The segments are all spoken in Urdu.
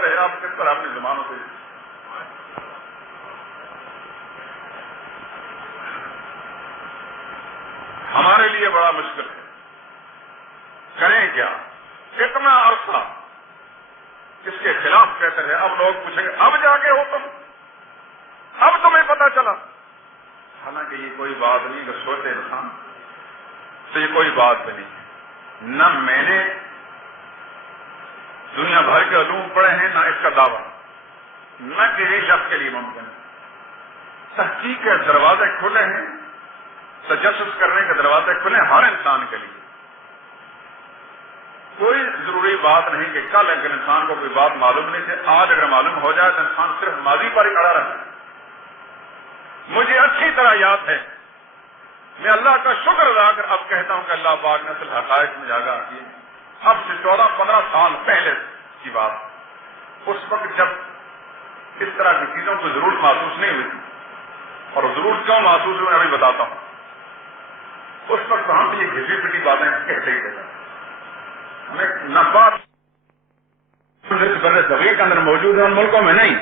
کرتے رہے آپ کس طرح اپنی زبانوں سے. ہمارے لیے بڑا مشکل ہے. کریں کیا؟ کتنا عرصہ اس کے خلاف کہتے رہے. اب لوگ پوچھیں گے اب جا کے ہو تم، اب تمہیں پتا چلا. حالانکہ یہ کوئی بات نہیں کہ سوچے انسان تو یہ کوئی بات بھی نہیں. نہ میں نے دنیا بھر کے علوم پڑھے ہیں، نہ اس کا دعویٰ، نہ کسی شخص کے لیے ممکن ہے. تحقیق کے دروازے کھلے ہیں، تجسس کرنے کے دروازے کھلے ہر انسان کے لیے. کوئی ضروری بات نہیں کہ کل اگر انسان کو کوئی بات معلوم نہیں تھی، آج اگر معلوم ہو جائے تو انسان صرف ماضی پر ہی کھڑا رہے. مجھے اچھی طرح یاد ہے، میں اللہ کا شکر ادا کر اب کہتا ہوں کہ اللہ پاک نے اصل حقائق میں جاگا کی. اب سے 14-15 سال پہلے کی بات، اس وقت جب اس طرح کی چیزوں کو ضرورت محسوس نہیں ہوئی تھی، اور ضرورت کیوں محسوس ہوئی ابھی بتاتا ہوں. اس وقت ہم یہ گھسی پٹی باتیں کہتے ہی تھے. ہمیں نفع صغیر کے اندر موجود ہے، ان ملکوں میں نہیں.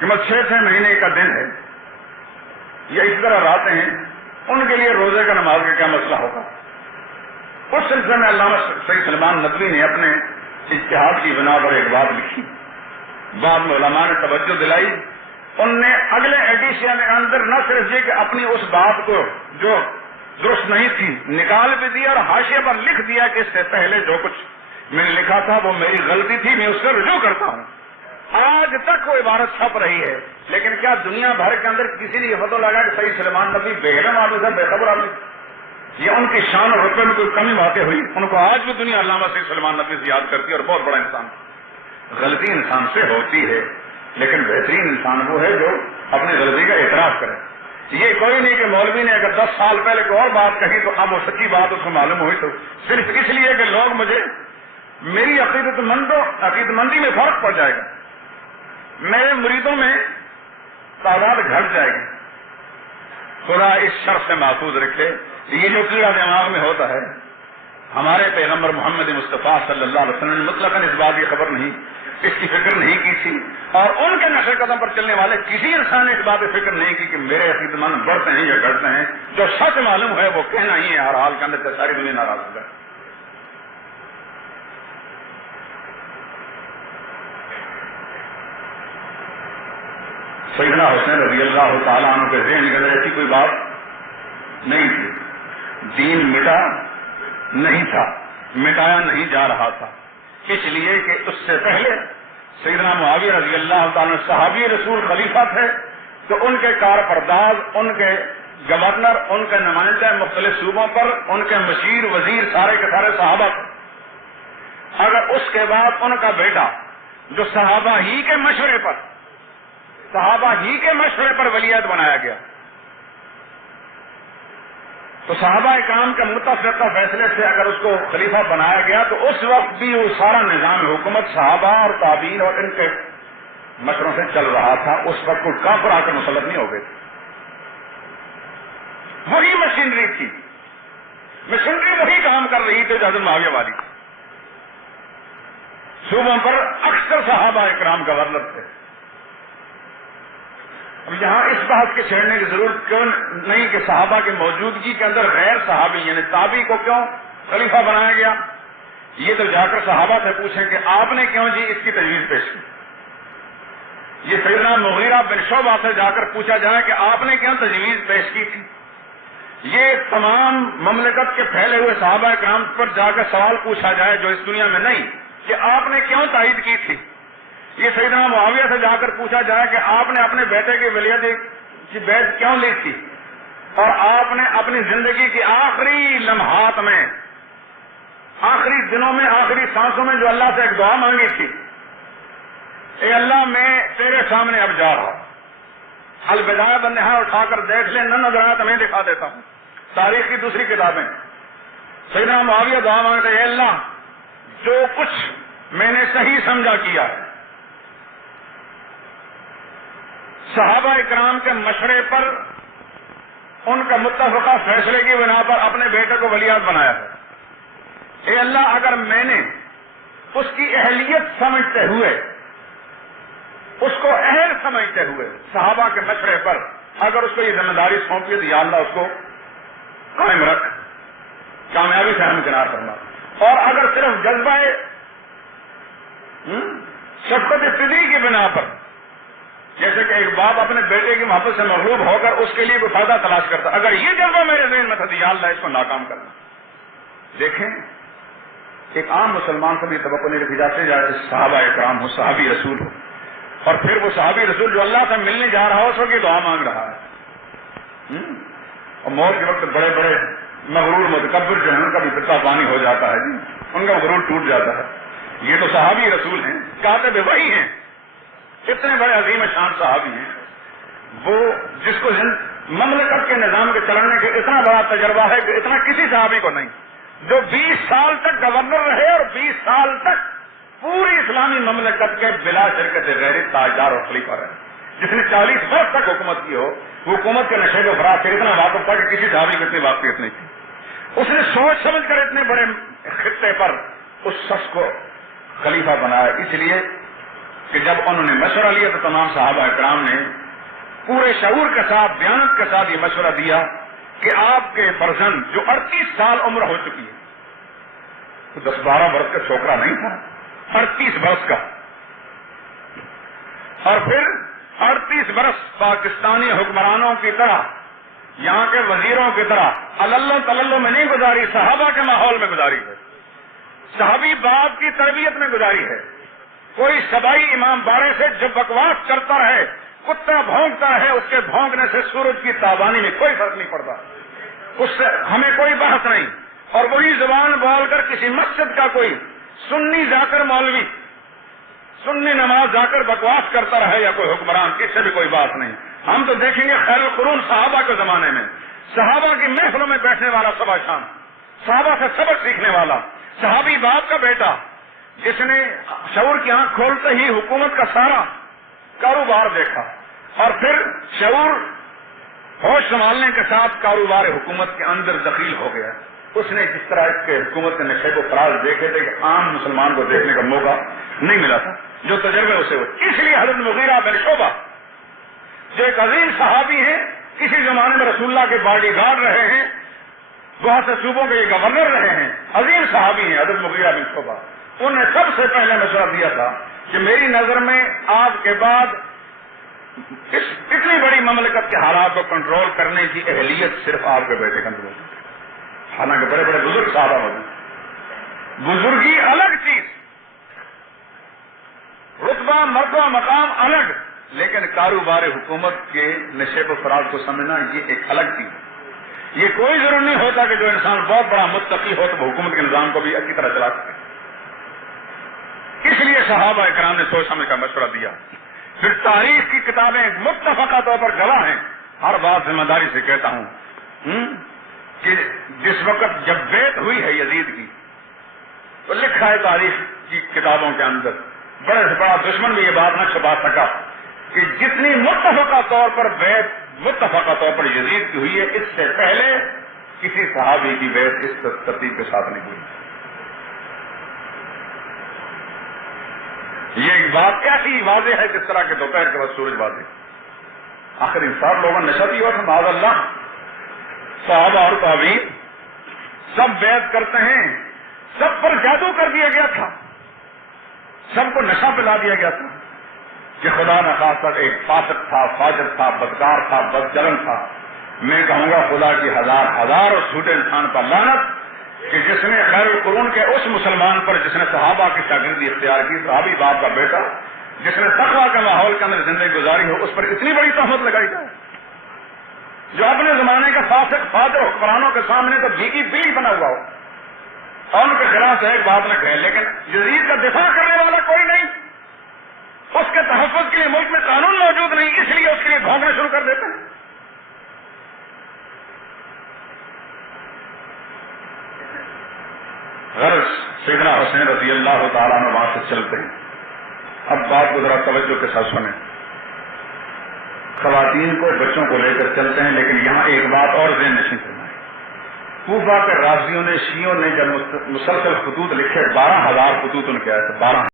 قیمت 6 مہینے کا دن ہے یا اس طرح راتیں ہیں، ان کے لیے روزے کا نماز کا کیا مسئلہ ہوگا. اس سلسلے میں علامہ سید سلمان ندوی نے اپنے اجتہاد کی بنا پر ایک بات لکھی. بعد میں علماء نے توجہ دلائی. ان نے اگلے ایڈیشن کے اندر نہ صرف یہ کہ اپنی اس بات کو جو درست نہیں تھی نکال بھی دیا، اور حاشیے پر لکھ دیا کہ اس سے پہلے جو کچھ میں نے لکھا تھا وہ میری غلطی تھی، میں اس سے رجوع کرتا ہوں. آج تک وہ عبارت چھپ رہی ہے. لیکن کیا دنیا بھر کے اندر کسی نے یہ پتہ لگا کہ سید سلمان نبی بے علم آدمی تھا، بے خبر آدمی؟ یہ ان کی شان اور رتبے میں کوئی کمی واقع ہوئی؟ ان کو آج بھی دنیا علامہ سید سلمان نبی سے یاد کرتی ہے، اور بہت بڑا انسان. غلطی انسان سے ہوتی ہے، لیکن بہترین انسان وہ ہے جو اپنی غلطی کا اعتراف کرے. یہ کوئی نہیں کہ مولوی نے اگر 10 سال پہلے کوئی اور بات کہی تو اب وہ سچی بات اس کو معلوم ہوئی، تو صرف اس لیے کہ لوگ مجھے میری عقیدت مندی میں فرق پڑ جائے گا، میرے مریدوں میں تعداد گھٹ جائے گی. خدا اس شر سے محفوظ رکھے. یہ جو کیڑا دماغ میں ہوتا ہے، ہمارے پیغمبر محمد مصطفیٰ صلی اللہ علیہ وسلم نے مطلقاً اس بات کی خبر نہیں، اس کی فکر نہیں کی تھی، اور ان کے نقش قدم پر چلنے والے کسی انسان نے اس بات کی فکر نہیں کی کہ میرے عقیدت مند بڑھتے ہیں یا گھٹتے ہیں. جو سچ معلوم ہے وہ کہنا ہی ہے ہر حال کے اندر، ساری دنیا ناراض ہو جائے. سیدنا حسین رضی اللہ تعالیٰ عنہ کے ذہن کے اندر ایسی کوئی بات نہیں تھی. دین مٹا نہیں تھا، مٹایا نہیں جا رہا تھا، اس لیے کہ اس سے پہلے سیدنا معاویہ رضی اللہ تعالیٰ صحابی رسول خلیفہ تھے، تو ان کے کارپرداز، ان کے گورنر، ان کے نمائندے مختلف صوبوں پر، ان کے مشیر وزیر سارے کے سارے صحابہ تھے. اگر اس کے بعد ان کا بیٹا جو صحابہ ہی کے مشورے پر ولیعہد بنایا گیا، تو صحابہ اکرام کے متفقہ فیصلے سے اگر اس کو خلیفہ بنایا گیا تو اس وقت بھی وہ سارا نظام حکومت صحابہ اور تابعین اور ان کے مشوروں سے چل رہا تھا. اس وقت کوئی کافر آ کر مسلط نہیں ہو گئے تھے. وہی مشینری تھی، مشینری وہی کام کر رہی تھی جو حضرت معاویہ والی تھی. صوبوں پر اکثر صحابہ اکرام گورنر تھے. اب یہاں اس بات کے چھیڑنے کی ضرورت کیوں نہیں کہ صحابہ کی موجودگی کے اندر غیر صحابی یعنی تابعی کو کیوں خلیفہ بنایا گیا. یہ تو جا کر صحابہ سے پوچھیں کہ آپ نے کیوں جی اس کی تجویز پیش کی. یہ سیدنا مغیرہ بن شعبہ سے جا کر پوچھا جائے کہ آپ نے کیوں تجویز پیش کی تھی. یہ تمام مملکت کے پھیلے ہوئے صحابہ کرام پر جا کر سوال پوچھا جائے جو اس دنیا میں نہیں کہ آپ نے کیوں تائید کی تھی. یہ سیدنا معاویہ سے جا کر پوچھا جائے کہ آپ نے اپنے بیٹے کی ولیعہد کی بیعت کیوں لی تھی، اور آپ نے اپنی زندگی کی آخری لمحات میں، آخری دنوں میں، آخری سانسوں میں جو اللہ سے ایک دعا مانگی تھی، اے اللہ میں تیرے سامنے اب جا رہا ہوں، البدایہ والنہایہ اٹھا کر دیکھ لیں، نہ نظر آیا تو میں دکھا دیتا ہوں. تاریخ کی دوسری کتابیں سیدنا معاویہ دعا مانگتے اے اللہ جو کچھ میں نے صحیح سمجھا کیا ہے، صحابہ اکرام کے مشورے پر، ان کا متفقہ فیصلے کی بنا پر اپنے بیٹے کو ولیعہد بنایا ہے. اے اللہ اگر میں نے اس کی اہلیت سمجھتے ہوئے، اس کو اہل سمجھتے ہوئے صحابہ کے مشورے پر اگر اس کو یہ ذمہ داری سونپی تو یا اللہ اس کو قائم رکھ، کامیابی سے ہمکنار کرنا. اور اگر صرف جذبہ شفقت فطری کی بنا پر، جیسے کہ ایک باپ اپنے بیٹے کی محبت سے مغلوب ہو کر اس کے لیے کوئی فائدہ تلاش کرتا، اگر یہ جذبہ میرے ذہن میں تھا تو یا اللہ اس کو ناکام کرنا. دیکھیں ایک عام مسلمان کو بھی توقع نہیں رکھی جاتی جائے صحابہ اکرام ہو، صحابی رسول ہو، اور پھر وہ صحابی رسول جو اللہ سے ملنے جا رہا ہو اس وقت دعا مانگ رہا ہے، اور موت کے وقت بڑے بڑے مغرور متکبر جو ہیں ان کا بھی پتا پانی ہو جاتا ہے، جی ان کا غرور ٹوٹ جاتا ہے. یہ تو صحابی رسول ہیں، کاتب وحی ہیں، اتنے بڑے عظیم شان صحابی ہیں، وہ جس کو مملکت کے نظام کے چلانے کے اتنا بڑا تجربہ ہے کہ اتنا کسی صحابی کو نہیں، جو 20 سال تک گورنر رہے اور 20 سال تک پوری اسلامی مملکت کے بلا شرکت غیر تاجدار اور خلیفہ رہے، جس نے 40 برس تک حکومت کی ہو، وہ حکومت کے نشے و فراز سے اتنا واقف تھا کہ کسی صحابی کو اتنی واقفیت نہیں تھی. اس نے سوچ سمجھ کر اتنے بڑے خطے پر اس شخص کو خلیفہ بنایا، اس لیے کہ جب انہوں نے مشورہ لیا تو تمام صحابہ اکرام نے پورے شعور کے ساتھ، دیانت کے ساتھ یہ مشورہ دیا کہ آپ کے فرزند جو 38 سال عمر ہو چکی ہے، تو 10-12 برس کا چھوکرا نہیں تھا، 38 برس کا، اور پھر 38 برس پاکستانی حکمرانوں کی طرح، یہاں کے وزیروں کی طرح اللہ تللو میں نہیں گزاری، صحابہ کے ماحول میں گزاری ہے، صحابی باپ کی تربیت میں گزاری ہے. کوئی سبائی امام باڑے سے جب بکواس کرتا رہے، کتا بھونکتا ہے، اس کے بھونکنے سے سورج کی تابانی میں کوئی فرق نہیں پڑتا، اس سے ہمیں کوئی بحث نہیں. اور وہی زبان بول کر کسی مسجد کا کوئی سنی جا کر مولوی سنی نماز جا کر بکواس کرتا رہے یا کوئی حکمران، کس سے بھی کوئی بات نہیں. ہم تو دیکھیں گے خیر القرون صحابہ کے زمانے میں صحابہ کی محفلوں میں بیٹھنے والا صبح شام، صحابہ سے سبق سیکھنے والا صحابی باپ کا بیٹا، جس نے شعور کی آنکھ کھولتے ہی حکومت کا سارا کاروبار دیکھا، اور پھر شعور ہوش سنبھالنے کے ساتھ کاروبار حکومت کے اندر دخیل ہو گیا. اس نے جس طرح اس کے حکومت کے نشے و فراز دیکھے تھے کہ عام مسلمان کو دیکھنے کا موقع نہیں ملا تھا، جو تجربے اسے ہوئے. اس لیے حضرت مغیرہ بن شعبہ جو ایک عظیم صحابی ہیں، کسی زمانے میں رسول اللہ کے باڈی گارڈ رہے ہیں، بہت سے صوبوں کے یہ گورنر رہے ہیں، عظیم صحابی ہیں حضرت مغیرہ بن شعبہ. انہوں نے سب سے پہلے مشورہ دیا تھا کہ میری نظر میں آپ کے بعد اتنی بڑی مملکت کے حالات کو کنٹرول کرنے کی اہلیت صرف آپ کے بیٹے کے اندر ہوتی ہے. حالانکہ بڑے بڑے بزرگ صحابہ ہوتے ہیں، بزرگی الگ چیز، رتبہ مرتبہ مقام الگ، لیکن کاروبار حکومت کے نشے و فراز کو سمجھنا یہ ایک الگ چیز ہے. یہ کوئی ضرور نہیں ہوتا کہ جو انسان بہت بڑا متقی ہو تو وہ حکومت کے نظام کو بھی اچھی طرح چلا سکے. اس لیے صحابہ اکرام نے سوچ سمجھ کا مشورہ دیا. پھر تاریخ کی کتابیں متفقہ طور پر گواہ ہیں، ہر بات ذمہ داری سے کہتا ہوں کہ جس وقت جب بیعت ہوئی ہے یزید کی تو لکھا ہے تاریخ کی کتابوں کے اندر، بڑے سے بڑا دشمن بھی یہ بات نہ چھپا سکا کہ جتنی متفقہ طور پر بیعت متفقہ طور پر یزید کی ہوئی ہے، اس سے پہلے کسی صحابی کی بیعت اس ترتیب کے ساتھ نہیں ہوئی. یہ ایک بات ایسی واضح ہے جس طرح کے دوپہر کے بعد سورج واضح. آخر انسان لوگوں نشہ بھی ہوا تھا، معاذ اللہ. صحابہ اور تابعین سب بیعت کرتے ہیں، سب پر جادو کر دیا گیا تھا، سب کو نشہ پلا دیا گیا تھا کہ خدا نخواستہ ایک فاسق تھا، فاجر تھا، بدکار تھا، بدچلن تھا. میں کہوں گا خدا کی ہزار اور جھوٹے انسان پر لعنت کہ جس نے خیر القرون کے اس مسلمان پر جس نے صحابہ کی شاگردی اختیار کی، صحابی باپ کا بیٹا، جس نے تقویٰ کے ماحول کے اندر زندگی گزاری ہو، اس پر اتنی بڑی تہمت لگائی جائے، جو اپنے زمانے کا فاسق فاجر حکمرانوں کے سامنے تو بھیگی پیلی بنا ہوا ہو اور ان کے خلاف ایک بات نہ کہے، لیکن یزید کا دفاع کرنے والا کوئی نہیں، اس کے تحفظ کے لیے ملک میں قانون موجود نہیں، اس لیے اس کے لیے بھونکنا شروع کر دیتے ہیں. غرض سیدنا حسین رضی اللہ تعالیٰ عنہ وہاں سے چلتے ہیں. اب بات کو ذرا توجہ کے ساتھ سنیں. خواتین کو بچوں کو لے کر چلتے ہیں، لیکن یہاں ایک بات اور ذہن نشین کرنا ہے. کوفہ کے رازیوں نے، شیعوں نے جب مسلسل خطوط لکھے، 12,000 خطوط ان کے آئے تھے، 12,000